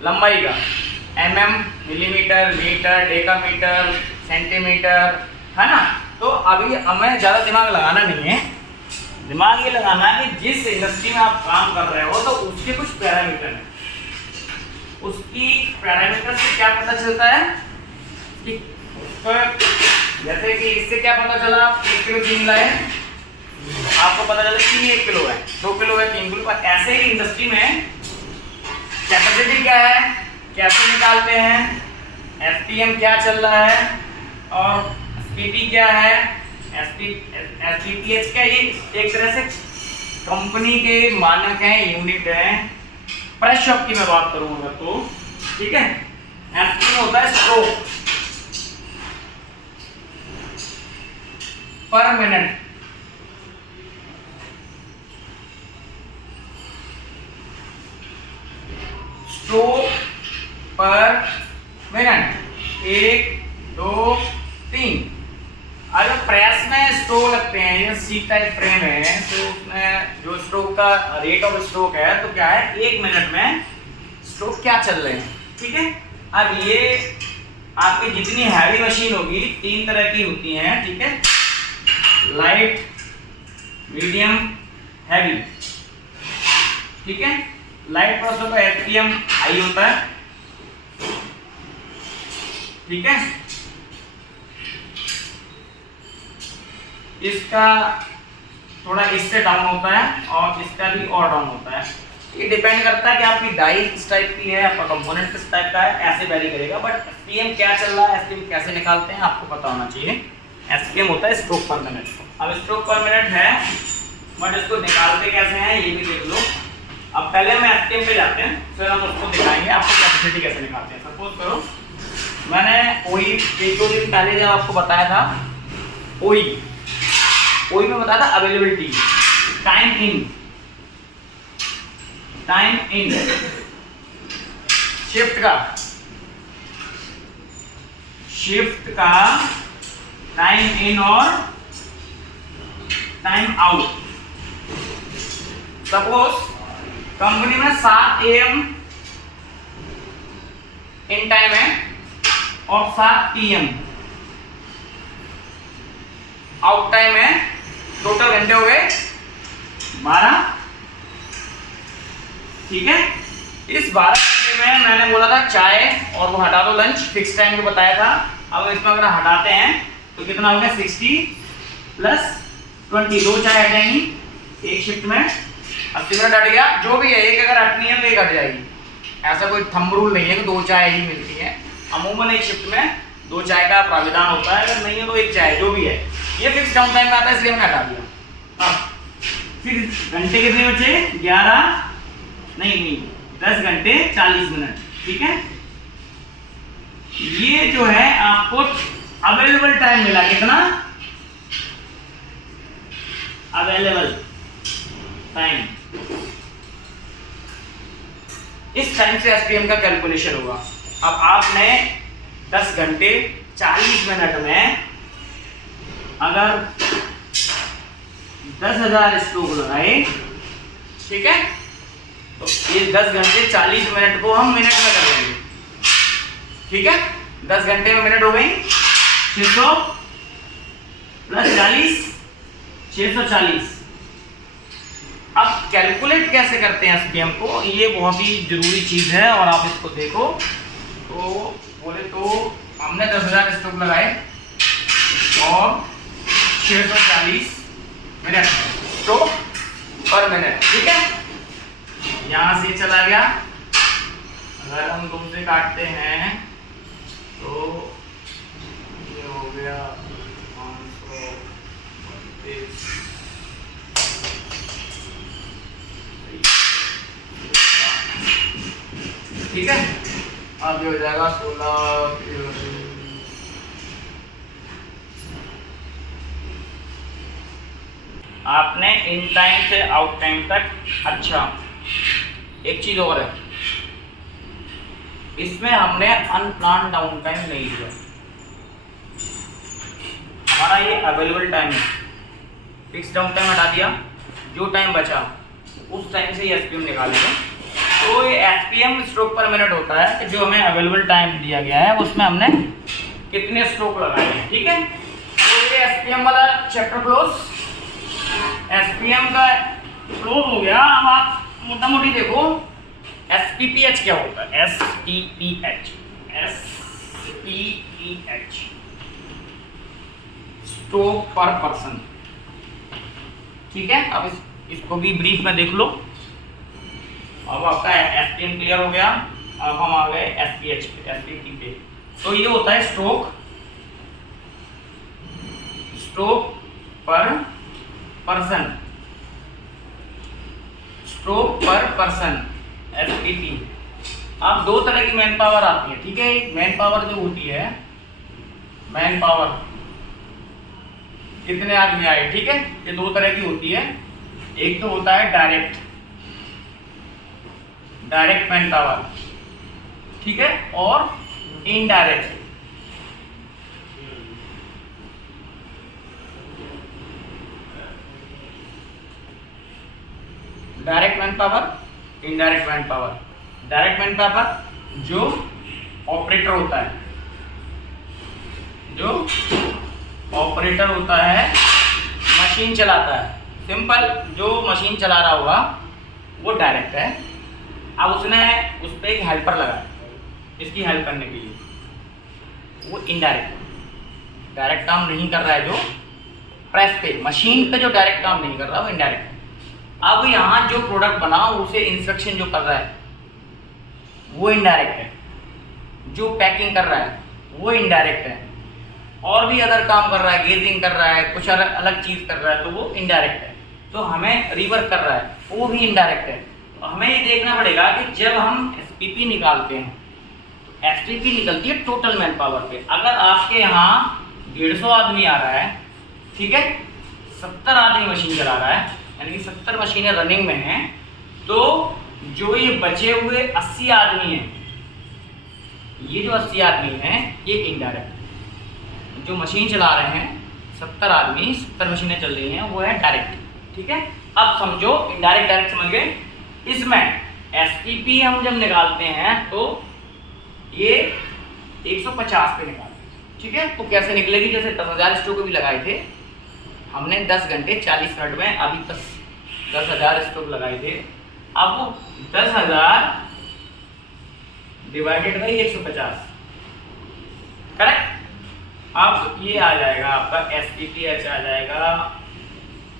लंबाई का, mm, millimetre, metre, decametre, centimetre, है ना। तो अभी हमें ज़्यादा दिमाग लगाना नहीं है, दिमाग ये लगाना है कि जिस इंडस्ट्री में आप काम कर रहे हो तो उसके कुछ पैरामीटर हैं, उसकी पैरामीटर से क्या पता चलता है कि जैसे कि इससे क्या पता चला, 1 किलो चीनी लाए, आपको पता चला चीनी 1 किलो है, 2 किलो है, 3 किलो। पर ऐसे ही इंडस्ट्री में कैपेसिटी क्या है, कैसे निकालते हैं, एसपीएम क्या चल रहा है और एसपीटी क्या है, एसपीटीएच क्या, ये एक तरह से कंपनी के मानक हैं, यूनिट हैं। प्रेस शॉप की मैं बात करूंगा तो ठीक है, एसपीएम होता है स्ट्रोक पर मिनट, स्ट्रोक पर मिनट, 1 2 3। अगर प्रेस में स्ट्रोक लगते हैं, ये सी टाइप फ्रेम है तो उसमें जो स्ट्रोक का रेट ऑफ स्ट्रोक है तो क्या है, 1 मिनट में स्ट्रोक क्या चल रहे हैं, ठीक है। अब ये आपकी जितनी हैवी मशीन होगी 3 तरह की होती हैं, ठीक है, लाइट, मीडियम, हैवी, ठीक है। लाइट प्रोसेसर का एफपीएम हाई होता है, ठीक है, इसका थोड़ा इससे डाउन होता है और इसका भी और डाउन होता है। ये डिपेंड करता है कि आपकी डाई किस टाइप की है, आपका कंपोनेंट किस टाइप का है, ऐसे वेरी करेगा। बट एसपीएम क्या चल रहा है, एसपीएम कैसे निकालते हैं आपको पता होना चाहिए। एसपीएम होता है स्ट्रोक पर मिनट। अब स्ट्रोक पर मिनट है बट इसको निकालते कैसे हैं ये भी देख लो। अब पहले हम एसपीएम पे जाते हैं, फिर हम उसको दिखाएंगे आपको कैपेसिटी कैसे निकालते हैं। सपोज करो मैंने ओई 1-2 दिन पहले जब आपको बताया था, ओई में बताया था अवेलेबिलिटी, टाइम इन, शिफ्ट का टाइम इन और टाइम आउट। सपोज कंपनी में 7 AM इन टाइम है और 7 PM आउट टाइम है, टोटल घंटे हो गए 12, ठीक है। इस 12 घंटे में मैंने बोला था चाय और वो हटा दो, लंच फिक्स टाइम को बताया था। अब इसमें अगर हटाते हैं तो कितना हो गया, 60 + 20, 2 चाय हट जाएंगी एक शिफ्ट में, 80 मिनट हट गया। जो भी है, एक अगर हटनी है तो एक हट जाएगी, ऐसा कोई थंब रूल नहीं है कि 2 चाय ही मिलती है। अमूमन एक शिफ्ट में 2 चाय का प्राविधान होता है, अगर नहीं है तो 1 चाय, जो भी है। ये फिक्स डाउन टाइम में आता है इसलिए मैंने हटा दिया। अब फिर घंटे कितने बचे, 10 घंटे 40 मिनट, ठीक है। ये जो है आपको अवेलेबल टाइम मिला, कितना अवेलेबल टाइम, इस टाइम से एसपीएम का कैलकुलेशन होगा। अब आपने 10 घंटे 40 मिनट में अगर 10,000 स्ट्रोक लगाए, ठीक है, तो ये 10 घंटे 40 मिनट को हम मिनट में कर लेंगे, ठीक है। 10 घंटे में मिनट हो गई 600 + 40, 640। अब कैलकुलेट कैसे करते हैं एसपीएम को, ये बहुत ही जरूरी चीज है और आप इसको देखो। तो बोले तो हमने 10,000 स्ट्रोक लगाए और 640 मिनट स्ट्रोक पर मिनट, ठीक है। यहां से चला गया, अगर हम 2 से काटते हैं तो ये हो गया 532, ठीक है। अब ये हो जाएगा 16। आपने इन टाइम से आउट टाइम तक, अच्छा एक चीज और है, इसमें हमने अनप्लान डाउन टाइम नहीं दिया। हमारा ये अवेलेबल टाइम है, फिक्स डाउन टाइम हटा दिया, जो टाइम बचा उस टाइम से एसपीएम निकालेंगे। तो ये एसपीएम स्ट्रोक पर मिनट होता है कि जो हमें अवेलेबल टाइम दिया गया है उसमें हमने कितने स्ट्रोक लगाए हैं, ठीक है। तो ये एसपीएम वाला चैप्टर क्लोज, एसपीएम का क्लोज हो गया। अब आप मोटा मोटी देखो एसपीपीएच क्या होता है, एसपीपीएच, एसपीपीएच स्ट्रोक पर पर्सन, ठीक है। अब इसको भी ब्रीफ में देख लो। अब आपका एसपीएम क्लियर हो गया। अब हम आ गए एसपीएच पे, एसपीपी पे। तो ये होता है स्ट्रोक पर पर्सन, स्ट्रोक पर पर्सन, एसपीपी। अब दो तरह की मैन पावर आती है, ठीक है। एक मैन पावर जो होती है, मैन पावर कितने आदमी आए, ठीक है, ये दो तरह की होती है। एक तो होता है डायरेक्ट मैन पावर, ठीक है, और indirect. Direct man power, indirect man power. Direct man power जो ऑपरेटर होता है, जो ऑपरेटर होता है, मशीन चलाता है, सिंपल जो मशीन चला रहा होगा वो डायरेक्ट है। अब उसने उस पर एक हेल्पर लगाया इसकी हेल्प करने के लिए, वो इनडायरेक्ट, डायरेक्ट काम नहीं कर रहा है। जो प्रेस पे मशीन पे जो डायरेक्ट काम नहीं कर रहा वो इनडायरेक्ट है। अब यहाँ जो प्रोडक्ट बना उसे इंस्ट्रक्शन जो कर रहा है वो इनडायरेक्ट है। जो पैकिंग कर रहा है वो इनडायरेक्ट है। और भी अदर काम कर रहा है, गेजिंग कर रहा है, कुछ अलग चीज कर रहा है, तो वो इनडायरेक्ट है। तो हमें रिवर्क कर रहा है वो भी इनडायरेक्ट है। तो हमें ये देखना पड़ेगा कि जब हम एसपीपी निकालते हैं, एसपीपी निकलती है टोटल मैन पावर पे। अगर आपके यहाँ 150 आदमी आ रहा है, ठीक है, 70 आदमी मशीन चला रहा है, यानी कि 70 मशीनें रनिंग में हैं, तो जो ये बचे हुए 80 आदमी हैं, ये जो 80 आदमी हैं ये इनडायरेक्ट। जो मशीन चला रहे हैं 70 आदमी, 70 मशीनें चल रही हैं, वो है डायरेक्ट, ठीक है। अब समझो इनडायरेक्ट डायरेक्ट समझ गए। इसमें एसपीपी हम जब निकालते हैं तो ये 150 पे निकालते हैं, ठीक है। तो कैसे निकलेगी, जैसे 10,000 स्ट्रोक भी लगाए थे हमने 10 घंटे 40 मिनट में, अभी 10,000 स्ट्रोक लगाए थे। अब 10,000 डिवाइडेड बाई 150, करेक्ट। अब ये आ जाएगा आपका एसपीपीएच आ जाएगा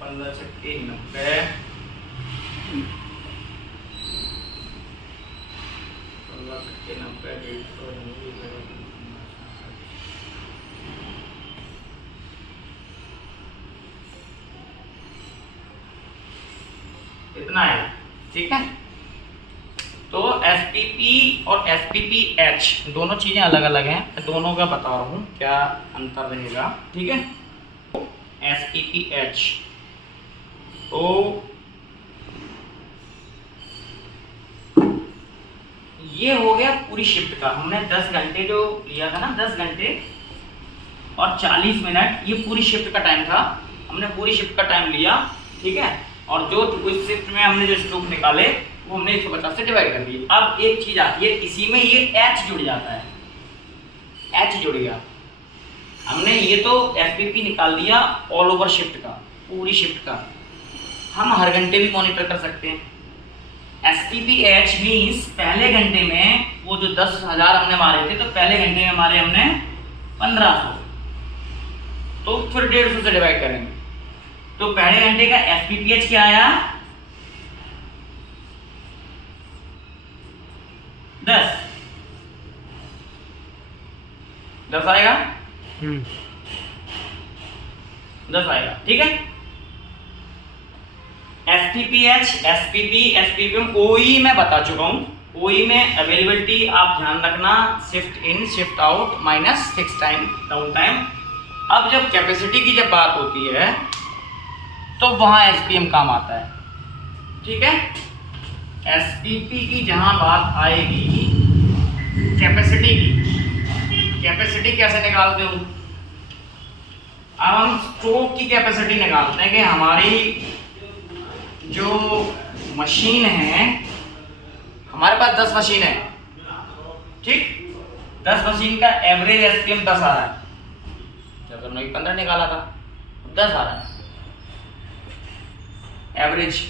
15 छक्के 90, 15 छक्के 90, 150 इतना है, ठीक है। तो एसपीपी और एसपीपीएच दोनों चीज़ें अलग अलग हैं, दोनों का बता रहा हूँ क्या अंतर रहेगा, ठीक है। एसपीपीएच तो ये हो गया पूरी शिफ्ट का। हमने 10 घंटे जो लिया था ना, 10 घंटे और 40 मिनट, ये पूरी शिफ्ट का टाइम था। हमने पूरी शिफ्ट का टाइम लिया, ठीक है। और जो उस शिफ्ट में हमने जो स्ट्रोक निकाले वो हमने 150 से डिवाइड कर दिए। अब एक चीज आती है, इसी में ये एच जुड़ जाता है, एच जुड़ गया। हमने ये तो एसपीपी निकाल दिया ऑल ओवर शिफ्ट का, पूरी शिफ्ट का। हम हर घंटे भी मॉनिटर कर सकते हैं। एसपीपीएच मीन्स पहले घंटे में वो जो 10,000 हमने मारे थे, तो पहले घंटे में मारे हमने 1500, तो फिर 150 से डिवाइड करेंगे। तो पहले घंटे का एसपीपीएच क्या आया, 10 आएगा, 10 आएगा, ठीक है। एसपीपीएच, एसपीपी, एसपीपीएम, ओई मैं बता चुका हूं। ओई में अवेलेबिलिटी आप ध्यान रखना, shift in shift out minus fix time down time. अब जब कैपेसिटी की जब बात होती है तो वहां एसपीएम काम आता है, ठीक है। एसपीपी की जहां बात आएगी कैपेसिटी की, कैपेसिटी कैसे निकालते हो, अब हम स्ट्रोक की कैपेसिटी निकालते हैं कि हमारी जो मशीन है हमारे पास 10 मशीन है, ठीक, 10 मशीन का एवरेज एसपीएम 10 आ रहा है। जब हमने 15 निकाला था, 10 आ रहा है एवरेज,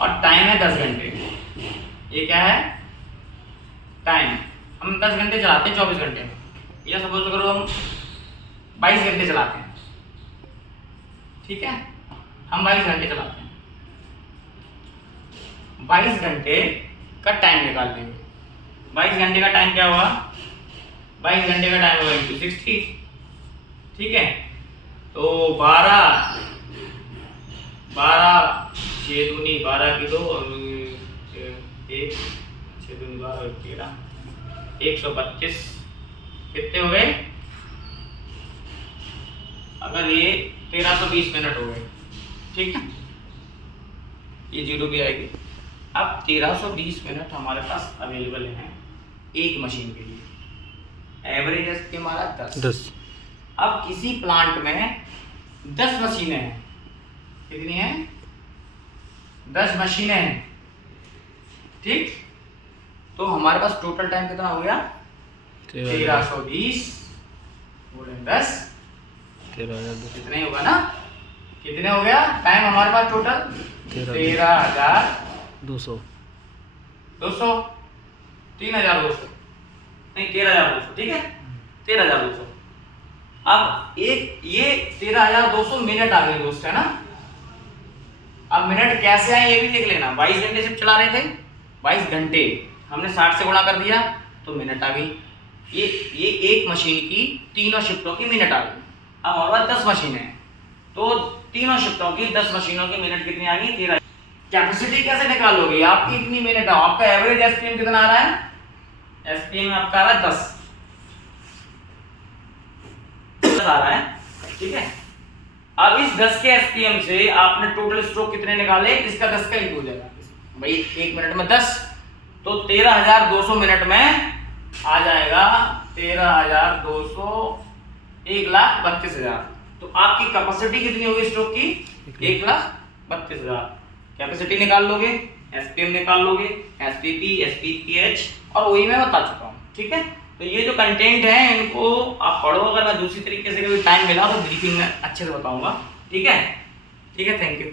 और टाइम है 10 घंटे। ये क्या है? टाइम। हम 10 घंटे चलाते हैं 24 घंटे में, या सपोज करो हम 22 घंटे चलाते हैं, ठीक है, हम 22 घंटे चलाते हैं, 22 घंटे का टाइम निकाल देंगे। 22 घंटे का टाइम क्या हुआ? 22 घंटे का टाइम होगा इंटू 60, ठीक है। तो 12 6 दूनी 12 की 2 और 1 6 दूनी 12 और 13 125 कितने हो गए? अगर ये 1320 मिनट हो गए, ठीक है, ये जीरो भी आएगी। अब 1320 मिनट हमारे पास अवेलेबल हैं एक मशीन के लिए, एवरेज एसपी हमारा 10। अब किसी प्लांट में 10 मशीनें हैं, कितनी हैं? 10 मशीनें हैं, ठीक। तो हमारे पास टोटल टाइम कितना हो गया? 1320 बोले 10 कितने होगा ना? कितने हो गया टाइम हमारे पास टोटल? 13,200 3,200 नहीं 13,200, ठीक है, 13,200। अब एक ये 13,200 मिनट आ गए दोस्त, है ना। अब मिनट कैसे आए ये भी देख लेना। 22 घंटे से चला रहे थे, 22 घंटे हमने 60 से गुणा कर दिया तो मिनट आ गई। ये एक मशीन की तीनों शिफ्टों की मिनट आ गई। अब हमारे पास 10 मशीनें हैं, तो तीनों शिफ्टों की 10 मशीनों की मिनट कितनी आ गई? 13। कैपेसिटी कैसे निकालोगे? आपकी इतनी मिनट है, आपका एवरेज एसपीएम कितना आ रहा है? एसपीएम आपका आ रहा है 10 आ रहा है, ठीक है। अब इस 10 के एसपीएम से आपने टोटल स्ट्रोक कितने निकाले? इसका 10 का इंटू हो जाएगा भाई, 1 मिनट में 10, तो 13,200 मिनट में आ जाएगा 13,200 1,32,000। तो आपकी कैपेसिटी कितनी होगी स्ट्रोक की? 1,32,000। कैपेसिटी निकाल लोगे, एसपीएम निकाल लोगे, एसपीपी, एसपीपीएच, और वही मैं बता चुका हूँ, ठीक है। तो ये जो कंटेंट है इनको आप पढ़ो, अगर मैं दूसरी तरीके से कभी टाइम मिला तो ब्रीफिंग में अच्छे से बताऊंगा, ठीक है। ठीक है, थैंक यू।